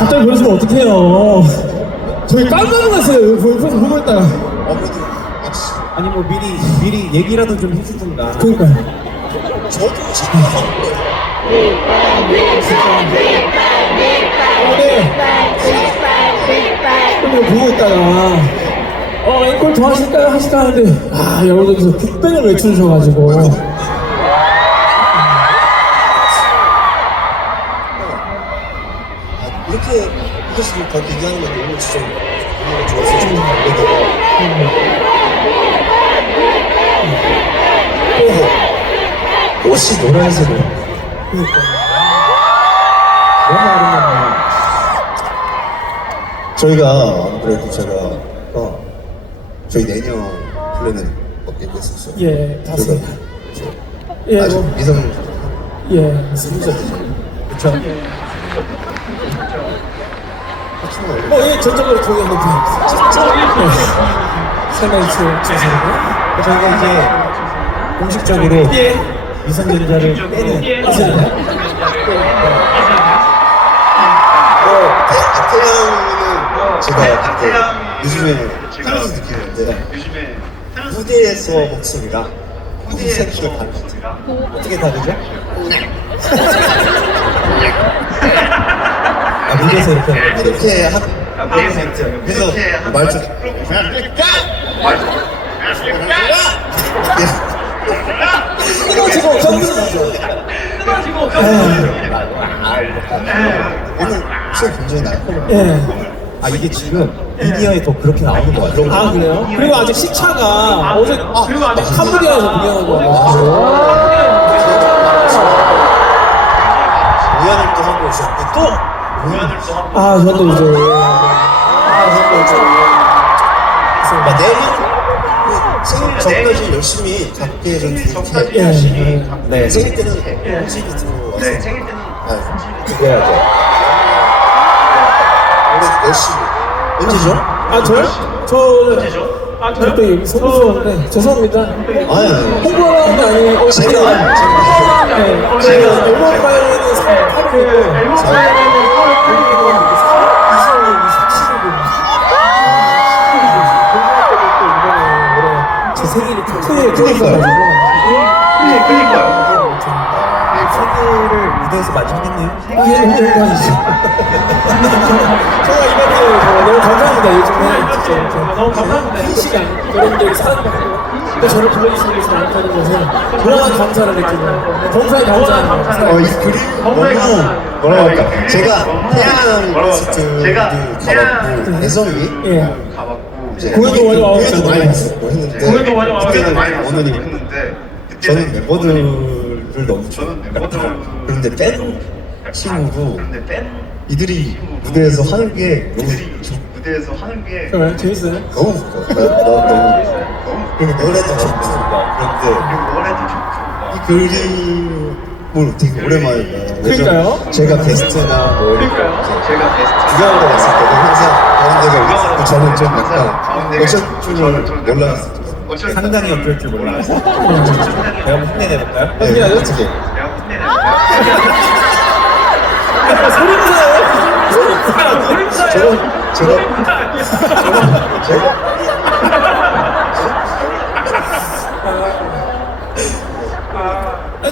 앵콜 보여주면 어떡해요. 저희 깜짝 놀랐어요. 보고, 보고 있다가. 어, 그래도 역시 아니 뭐 미리 미리 얘기라도 좀 해주든가. 그러니까요. 저도 생각하고 근데 보고 있다가 어 앵콜 더 하실까요? 하실까 하는데 아 여러분들께서 빅뱅을 외쳐주셔가지고 이렇게 이것을 더 얘기하는 건 너무 진짜 너무 좋았어요. 좀 그래도 옷이 노란색으로 너무 아름답네요. 저희가 안 그래도 제가 어, 저희 내년 플랜을 어떻게 됐었어요. 예 봤습니다. 예, 아직 뭐, 미성 예. 스무 살 되잖아요. 그쵸? 확 뭐, 예, 전적으로 동의하는 편. 예. 설명해 주세요. 저희가 이제 공식적으로 예. 미성년자를 빼는 맞습니다. 어, 태- 태양은 제가 그때 요즘에 하면서 느끼는데 무대에서 목소리랑 무대에서 다른 것 같아요. 어떻게 다르죠? 아 무대에서 이렇게 하는 건데. 이렇게 한 아, 그래서 말좀 끊어지고 없었는데. 오늘 수업 굉장히 날카로워. 예. 아 이게 지금 미디어에 더 그렇게 나오는 것 같아요. 아, 그래요? 그리고 아직 시차가 어제 캄보디아에서 공연한 거예요. 우연을 또 있었고 또 우연을 또 하고 아, 저도 이제. 아, 내년 그 생일 전까지 열심히 작게 좀 이렇게 예. 예. 네. 생일 때는 음식이 들어와서 네, 생일 때는 아, 그래야죠. 올해 열심히 언제죠? 아, 저요? 저. 아, 저요? 또 여기 서울서인데 죄송합니다. 아니 아니 홍보하는 게 아니고. 어, 제가 네. 제가 앨범 발매는 3월이고. 앨범 발매는 4월 8일이고. 20월 27일이고. 제 생일이 크게 들어가가지고. 네, 그니까요. 무대에서. 아, 예, 너무 감사합니다. 요즘에 진짜 이렇게 너무 감사합니다. 이 시간 여러분들이 사랑받고 또 저를 불러주시는 것을 알다는 것에 그러한 감사를 느끼고 범사에 감사하는 어, 이 그림 너무 뭐라고 할까? 제가 태양? 제가 가봤고 애성이 예. 가봤고 이제 공연도 많이 와봤잖아요. 공연도 많이 왔었고 했는데 공연도 많이 와서 그때는 많이 왔었고 했는데 저는 멤버들을 너무 저는 멤버들 그런데 뺀 근데 뺀 이들이 무대에서 하는 게 너무 무대에서 하는 게 정말 재밌어요. 너무 좋고 나, 나 너무 너무 그리고 노래도 좋고 그런데 그리고 노래도 좋고. 이 그림을 되게 오랜만에 봐요 그러니까요. 제가 게스트나 뭐 이렇게 그러니까요. 제가 게스트. 구경하러 갔을 때도 항상 가운데가 있었고 저는 좀 약간 어쩔 줄을 몰랐어요. 상당히 어쩔 줄 몰랐어요. 제가 한번 흉내내볼까요? 어떻게 하죠? 어떻게? 내가 혼내는 제가 제가 아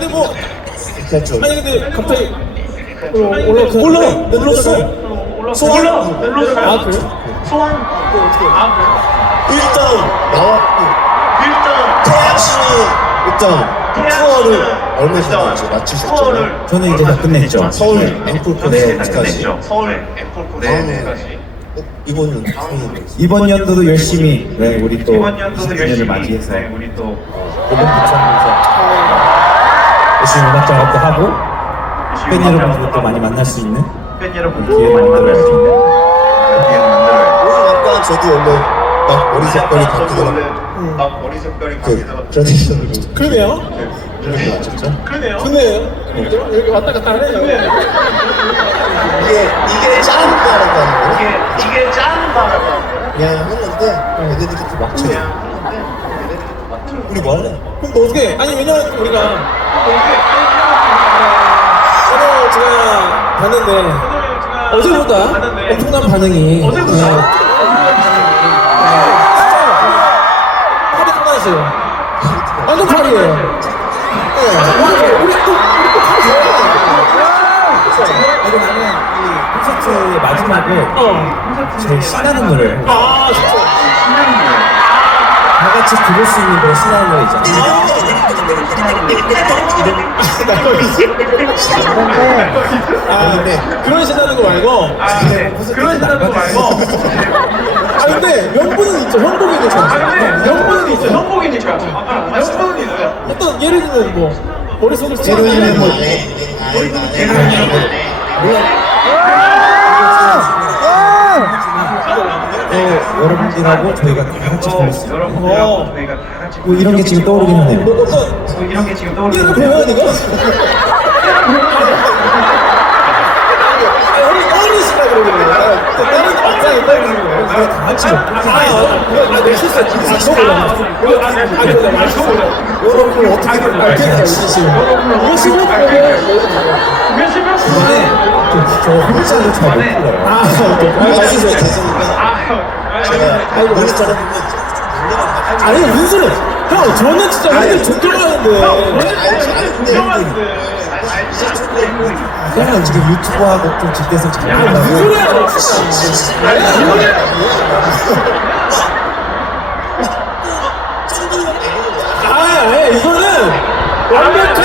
니뭐 그냥 좀 아니 근데 갑자기 올라 올라 올라 눌렀어. 소원 아 그래요? 소원 일단 나왔고 일단 태양 씨는 일단 투어를 얼마 전에 마치셨잖아요 투어를 저는 이제 다 끝냈죠. 서울 앵콜 네, 콘서트까지. 서울 앵콜 콘서트까지. 어, 이번은 다음은 이번 연도도 열심히 네, 우리 또 이번 연도도 20주년을 열심히 맞이해서 네, 우리 또 고분 부처하면서 열심히 음악 작업도 하고 팬 여러분들도 또 많이 만날 수 있는 팬 여러분 기회 많이 만들어야 수 있는 기회 만들어요. 오늘 약간 저도 원래 막 머리 색깔이 바뀌더라고요 원래 막 머리 색깔이 바뀌다가 그 트레디션으로. 그러네요. 이렇게 맞췄죠 그러네요. 좋네요. 이렇게 왔다 갔다 하네요. 이게 이게 짠 거라고 하는 거예요 이게 이게 짠 바라다. 그냥 했는데 얘네들이 또 막쳐요 우리 뭐 할래? 그럼 뭐 어떻게? 아니 왜냐면 우리가 오늘 제가 봤는데 어제보다 엄청난 반응이 어제보다 네. 팔이 끝나세요 완전 팔이에요 콘서트 마지막에 어. 제일 신나는 노래 아 진짜. 다 같이 부를 수 있는 그런 신나는 노래 있잖아요 아 근데 그런 신나는 거 말고 아, 네. 그런 신나는 거 말고. 아 근데 명분은 있죠. 형복이 아, 괜찮죠 근데 명분은 있죠. 형복이니까. 아, 형복은 있어요. 어떤 예를 들면 뭐 머릿속을 예를 들면 또 여러분들하고 저희가 다 같이 부를 수 있는 여러분들하고 저희가 다 같이 뭐 이런 게 지금 떠오르긴 하네요 뭐 이런 게 지금 얘를 떠오르는 배워야 이거? 아, 우리 어린이시라 그러거든요. 다른 업장에 떠있는 거예요. 저희가 다 같이 아, 아, 내 실수했지. 아, 저거야. 아, 그래, 나 실수했어. 여러분을 어떻게 아, 그러니까 몇 시간 이번에 저 혼자도 잘 못 불러요 아. 아, 맞으세요. 제가 아이고, 모니터를 보면 놀래만 가지고 아니, 무슨 소리. 형, 저는 진짜 맨날 존경하는데. 않는데 그냥 지금 유튜브하고 좀 직대서 잘 무슨 불러요 소리야. 아니, 무슨 소리야. 아, 아니, 이거는 완벽한,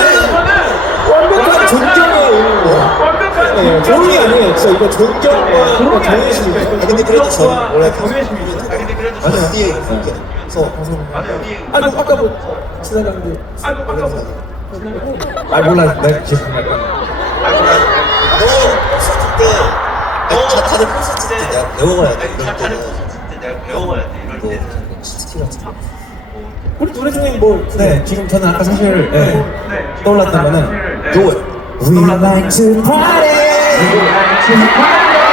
완벽한. 완벽한 네, 조용히 아니에요. 진짜 이거 존경과 정의심입니다. 아 근데 그래도 저는 원래 동해심이죠. 맞아요 뒤에 이렇게 서 아, 뭐 아까 뭐 지나갔는데. 아, 아까 뭐. 아 몰라 나. 너 콘서트 때너 다들 콘서트 때 내가 배워가야 돼 이럴 때는. 내가 배워야 돼 이럴 뭐때 스킬 같은 거. 우리 노래 중에 뭐, 네 지금 저는 아까 사실 네, 떠올랐던 거는 Do it We like to party Sim.